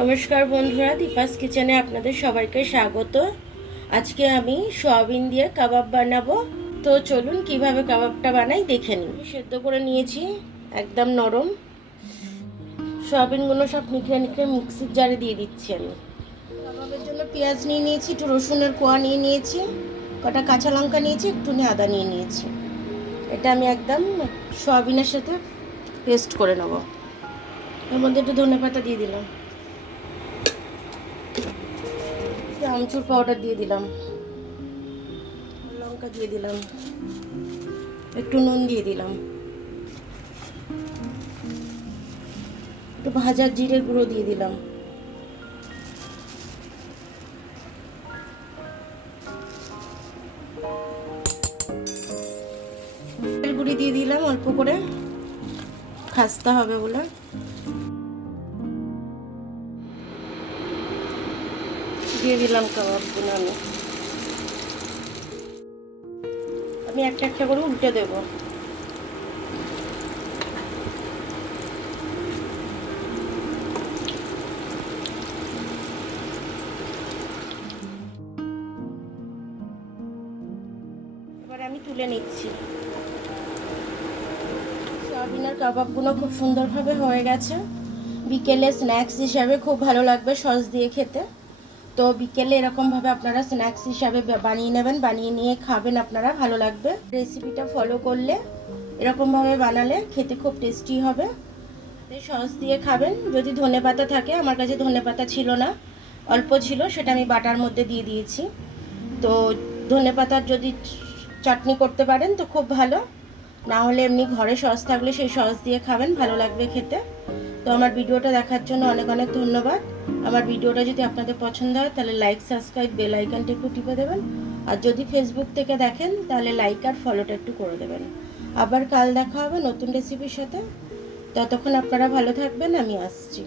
নমস্কার বন্ধুরা, দীপাস কিচেনে আপনাদের সবাইকে স্বাগত। আজকে আমি সয়াবিন দিয়ে কাবাব বানাবো। তো চলুন কিভাবে কাবাবটা বানাই দেখে নিন। সেদ্ধ করে নিয়েছি, একদম নরম। সয়াবিনগুলো সব নিখড়ে নিখড়ে মিক্সির জারে দিয়ে দিচ্ছি আমি। কাবাবের জন্য পেঁয়াজ নিয়ে নিয়েছি, একটু রসুনের কোয়া নিয়ে নিয়েছি, কটা কাঁচা লঙ্কা নিয়েছি, একটুখানি আদা নিয়ে নিয়েছি। এটা আমি একদম সয়াবিনের সাথে পেস্ট করে নেব। এর মধ্যে একটু ধনেপাতা দিয়ে দিলাম, আমচুর পাউডার দিয়ে দিলাম, লঙ্কা দিয়ে দিলাম, একটু নুন দিয়ে দিলাম, একটু ভাজা জিরে গুঁড়ো দিয়ে দিলাম, তেল গুঁড়ি দিয়ে দিলাম অল্প করে, খাস্তা হবে বলে। দিয়ে দিলাম কাবাবগুলো আমি একটা একটা করে উল্টে দেবো। এবার আমি তুলে নিচ্ছি। সয়াবিনের কাবাবগুলো খুব সুন্দরভাবে হয়ে গেছে। বিকেলে স্ন্যাক্স হিসাবে খুব ভালো লাগবে সস দিয়ে খেতে। তো বিকেলে এরকমভাবে আপনারা স্ন্যাক্স হিসাবে বানিয়ে নেবেন, বানিয়ে নিয়ে খাবেন, আপনারা ভালো লাগবে। রেসিপিটা ফলো করলে এরকমভাবে বানালে খেতে খুব টেস্টি হবে। সস দিয়ে খাবেন। যদি ধনেপাতা থাকে, আমার কাছে ধনেপাতা ছিল না, অল্প ছিল, সেটা আমি বাটার মধ্যে দিয়ে দিয়েছি। তো ধনেপাতার যদি চাটনি করতে পারেন তো খুব ভালো, না হলে এমনি ঘরে সস থাকলে সেই সস দিয়ে খাবেন, ভালো লাগবে খেতে। তো আমার ভিডিওটা দেখার জন্য অনেক অনেক ধন্যবাদ। আমার ভিডিওটা যদি আপনাদের পছন্দ হয় তাহলে লাইক, সাবস্ক্রাইব, বেল আইকনটা একটু টিপে দেবেন। আর যদি ফেসবুক থেকে দেখেন তাহলে লাইক আর ফলোটা একটু করে দেবেন। আবার কাল দেখা হবে নতুন রেসিপির সাথে। ততক্ষণ আপনারা ভালো থাকবেন, আমি আসছি।